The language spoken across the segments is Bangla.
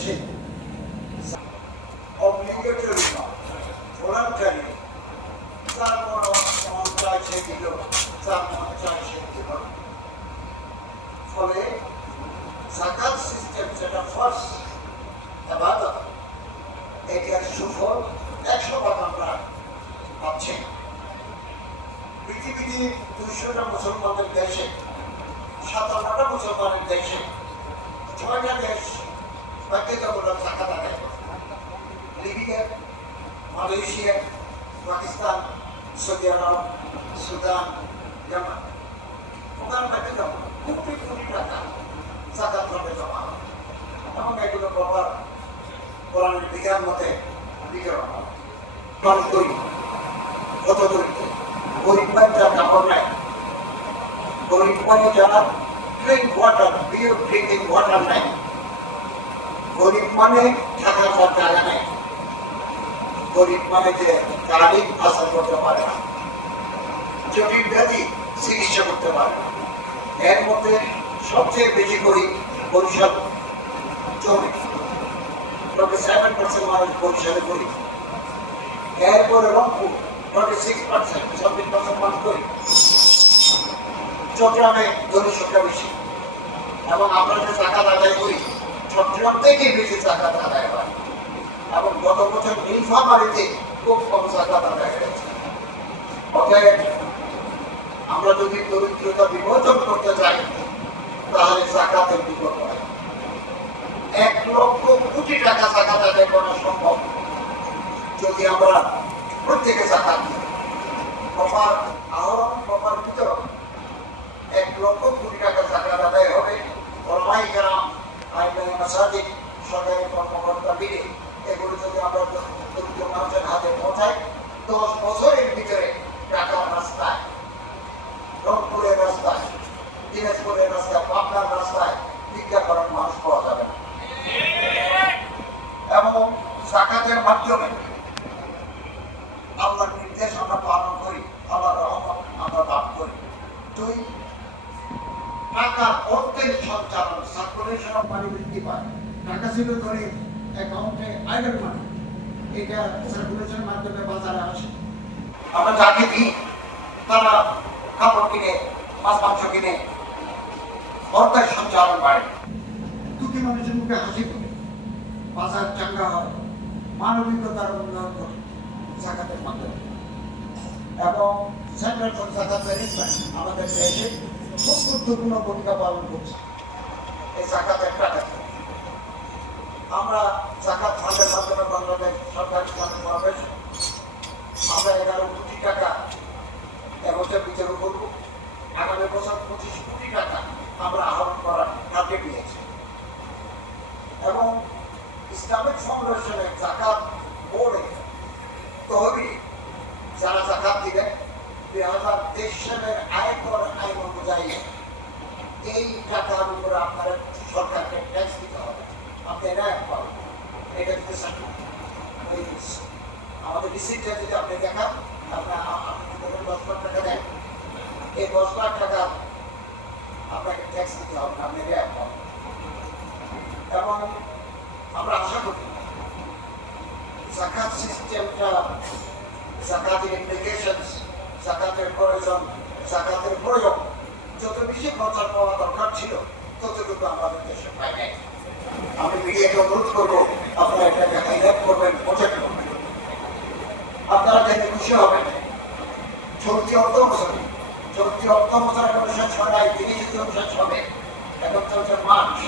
দেশে অব্লিগেটরি নয়, ভলান্টারি। তার মন চায় সে দিল, তার মন চায় সে দিল। ফলে যাকাত সিস্টেম যেটা ফার্স্ট ইবাদত, এটার সুফল 100% আমরা পাচ্ছি। পৃথিবীতে 200টা মুসলমানদের দেশে, 57টা মুসলমানের দেশে 6টা দেশ বাধ্যতামূলক যাকাত আদায় করে। লিবিয়া, মালয়েশিয়া, পাকিস্তান, সৌদি আরব, সুদান, ইয়ামান, ওখানে বাধ্যতামূলক কোটি কোটি টাকা যাকাত ফন্ডে জমা হয় এবং এগুলো প্রপার কোরআনের বিধান মতে বিতরণ হয়। কত দরিদ্র গরিব বাচ্চা কাপড় নাই, গরিব মানে যারা drink water, pure drinking water নাই, গরিব মানে থাকার পর জায়গা নেই, গরিব মানে যে গাড়ি আসার করতে পারে না, জটিল ব্যাধি চিকিৎসা করতে পারে না। এর মধ্যে সবচেয়ে বেশি গরিব বরিশাল, 7% মানুষ বরিশালে গরিব। এরপরে রংপুর 26%, 26% মানুষ গরিব। চট্টগ্রামে ধনী সংখ্যা বেশি এবং আমরা যে যাকাত আদায় করি চট্টগ্রাম থেকে বেশি যাকাত আদায় হয় এবং গত বছর নীলফামারীতে খুব কম যাকাত আদায় হয়েছে। অতএব আমরা যদি দরিদ্রতা বিমোচন করতে চাই তাহলে যাকাতের বিকল্প হয়। 1 লক্ষ কোটি টাকা যাকাত আদায় করা সম্ভব যদি আমরা প্রত্যেকে যাকাত দিই। প্রপার আহরণ, প্রপার বিতরণ, 1 লক্ষ কোটি টাকা যাকাত আদায় হবে। ওলামায়ে কেরাম, আইমায়ে মাসাজিদ, সরকারি কর্মকর্তা মিলে এগুলো যদি আমরা দরিদ্র মানুষের হাতে পৌঁছাই, 10 বছরের ভিতরে ঢাকার রাস্তায়, রংপুরের রাস্তায়, দিনাজপুরের রাস্তায়, পাবনার রাস্তায় বিজ্ঞাপন মানুষ পাওয়া যাবে না। এবং যাকাতের মাধ্যমে আল্লাহর নির্দেশ আমরা পালন করি, আল্লাহর রহমত আমরা লাভ করি। 2, টাকার অর্থের সঞ্চালন, সার্কুলেশন অফ মানি বৃদ্ধি পায়। টাকা ছিল ধরে অ্যাকাউন্টে আইডল মানি, এটা সার্কুলেশনের মাধ্যমে বাজারে আসে। আমরা যাকে দিই তারা কাপড় কিনে, মাছ মাংস কিনে, অর্থের সঞ্চালন বাড়ে। দুটি মানুষের মুখে হাসি ফুটে, বাজার চাঙ্গা হয়, মানবিকতার উন্নয়ন ঘটে যাকাতের মাধ্যমে। এবং সেন্ট্রাল ফর যাকাত ম্যানেজমেন্ট আমাদের দেশে খুব গুরুত্বপূর্ণ ভূমিকা পালন করছে এই যাকাতের টাকা। আমরা যাকাত ফান্ডের মাধ্যমে বাংলাদেশ সরকার ইসলামিক ফাউন্ডেশন আমরা 11 কোটি টাকা এবছর বিতরণ করব। আগামী বছর 25 কোটি টাকা আমরা আহরণ করার টার্গেট নিয়েছি। এবং ইসলামিক ফাউন্ডেশনের যাকাত বোর্ডে তহবিল যারা যাকাত দিবেন 2023 সালের আয়কর আইন অনুযায়ী এই টাকার উপরে আপনার সরকারকে ট্যাক্স দিতে হবে। আপনি এটা পাবেন, এটা দিতে চান আমাদের রিসিপ্টটা যদি আপনি দেখান, আপনি 10 লাখ টাকা দেন, এই 10 লাখ টাকা আপনাকে ট্যাক্স দিতে হবে, আপনি এটা পাবেন। এবং আমরা আশা করি যাকাত সিস্টেমটা, যাকাতের ইমপ্লিকেশনস, যাকাতের প্রয়োজন, যাকাতের প্রয়োগ যত বেশি খরচা পাওয়া দরকার ছিল ততটুকু আমাদের দেশে পাই নাই। আমি মিডিয়াকে অনুরোধ করবো আপনারা এটাকে হাইলাইট করবেন, প্রজেক্ট করবেন। আপনারা জেনে খুশি হবেন চলতি অর্থ বছর এখনো শেষ হয় নাই, 30 জুন শেষ হবে, এখন চলছে মার্চ।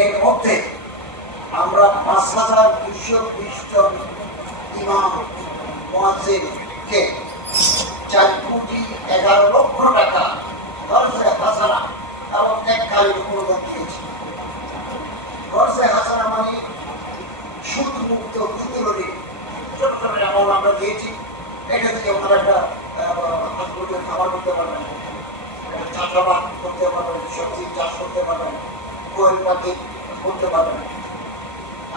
এর মধ্যে আমরা 5,220 জন ইমাম মুয়াজ্জিনকে 4,11,00,000 টাকা খরচে হাসানা এবং এককালীন অনুদান দিয়েছি। খরচে হাসানা মানে সুদ মুক্ত ক্ষুদ্র ঋণ, ছোট ছোট অ্যামাউন্ট আমরা দিয়েছি। এটা থেকে ওনারা একটা হাসপাতালের খাবার করতে পারবেন, চাষাবাদ করতে পারবেন, সবজি চাষ করতে পারবেন, কোয়েল পাখি করতে পারবেন।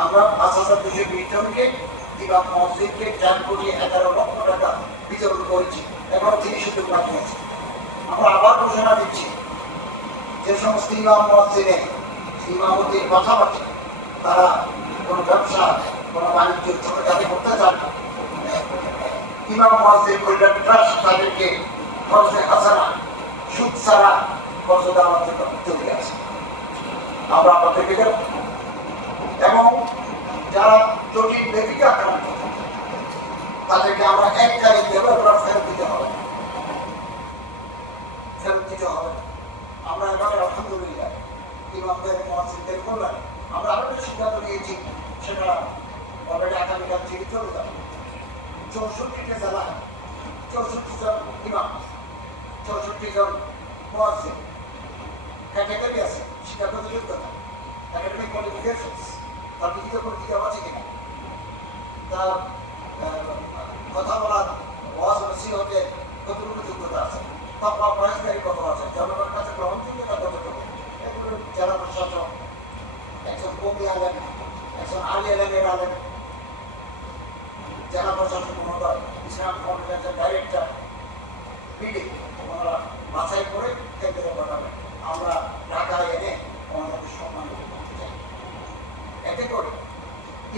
আমরা 5,220 জনকে ইমাম মসজিদকে 4,11,00,000 টাকা বিতরণ করেছি। এবার 30 সুযোগ বাকি আছে। আমরা আবার ঘোষণা দিচ্ছি যে সমস্ত ইমাম মসজিদে ইমামতির পাশাপাশি তারা কোনো ব্যবসা কোনো বাণিজ্য ছোটখাটো করতে চান না। ইমাম মুয়াজ্জিন কল্যাণ ট্রাস্ট তাদেরকে খরচে হাসানা সুদ ছাড়া খরচ দেওয়ার জন্য চলে আসে। আমরা আপনাদেরকে দেব এবং যারা জটিল ব্যাধিতে আক্রান্ত তাদেরকে আমরা এক জায়গায় দেবো, ওরা ফেরত দিতে হবে আমরা এভাবে আলহামদুলিল্লাহ ইমামদের মুয়াজ্জিনদের কল্যাণে আমরা আরো একটা সিদ্ধান্ত নিয়েছি, সেটা অলরেডি আগামীকাল থেকে চলে যাবে। 64টা জেলা 64 জন ইমাম 64 জন মুয়াজ্জিন ক্যাটাগরি আছে, শিক্ষাগত যোগ্যতা একাডেমিক কোয়ালিফিকেশনস, তার লিখিত কোনো কিতাব আছে কিনা, তার কথা বলার ওয়াজ নসিহতে কতটুকু যোগ্যতা আছে, তাকওয়া পরহেজগারি কত আছে, জনগণের কাছে গ্রহণযোগ্যতা কতটুকু, এগুলো জেলা প্রশাসক, একজন কবি আলেম, একজন আলী আলেমের আলেম, জেলা প্রশাসক মহোদয়, ইসলাম ফাউন্ডেশনের ডাইরেক্টর, বিডি, ওনারা বাছাই করে কেন্দ্রে পাঠাবেন। আমরা ঢাকায় এনে ওনাদের সম্মান করতে চাই। এতে করে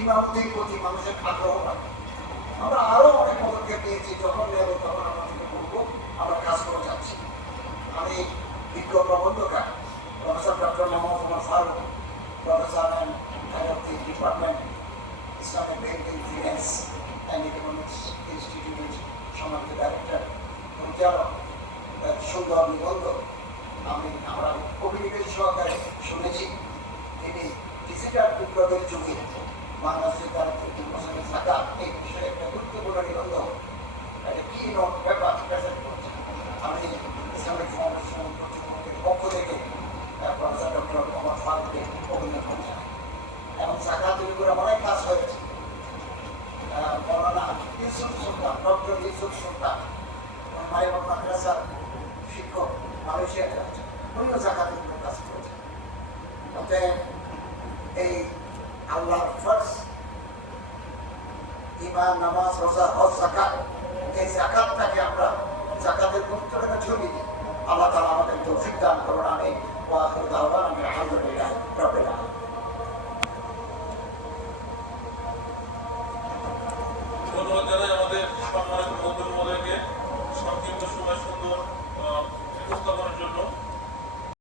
ইমামতির প্রতি মানুষের আগ্রহ বাড়ে। আমরা আরো অনেক পদক্ষেপ নিয়েছি, যখন নেব তখন আমাদেরকে বলবো, আমরা কাজ করে যাচ্ছি। আমি বিজ্ঞ প্রবন্ধকার professor doctor Mohammad Omar Faruk, professor and head of the department Islamic banking finance and economics ইনস্টিটিউটের সম্মানিত ডাইরেক্টর পরিচালক, সুন্দর নিবন্ধ আমরা অভিনিবেশ সহকারে শুনেছি। তিনি ডিজিটাল বিপ্লবের যুগে বাংলাদেশের তার 30% থাকা এই বিষয়ে একটা গুরুত্বপূর্ণ নিবন্ধ, একটা কি ব্যাপার প্রেজেন্ট করছেন। আমি ইসলামিক ফাউন্ডেশন কর্তৃপক্ষের পক্ষ থেকে প্রফেসর ডক্টর মোহাম্মদ ফারুককে অভিনন্দন জানাই। এবং জাকাতের উপরে অনেক কাজ হয়েছে। মৌলানা ইউসুফ সুলতান, ডক্টর ইউসুফ সুলতান মাইমন মাদ্রাসার শিক্ষক, মালয়েশিয়াতে আছেন, উনিও জাকাতের উপরে কাজ করেছেন। অতএব এই আল্লাহর ফরজ ঈমান, নামাজ, রোজা, হজ, যাকাত, এই যাকাতটাকে আমরা যাকাতের গুরুত্বটাকে ছবি দিই। আল্লাহ তাআলা আমাদের তৌফিক দান করুন। আমিন। ওয়া আখিরু দাওয়ানা আলহামদুলিল্লাহি রাব্বিল আলামিন।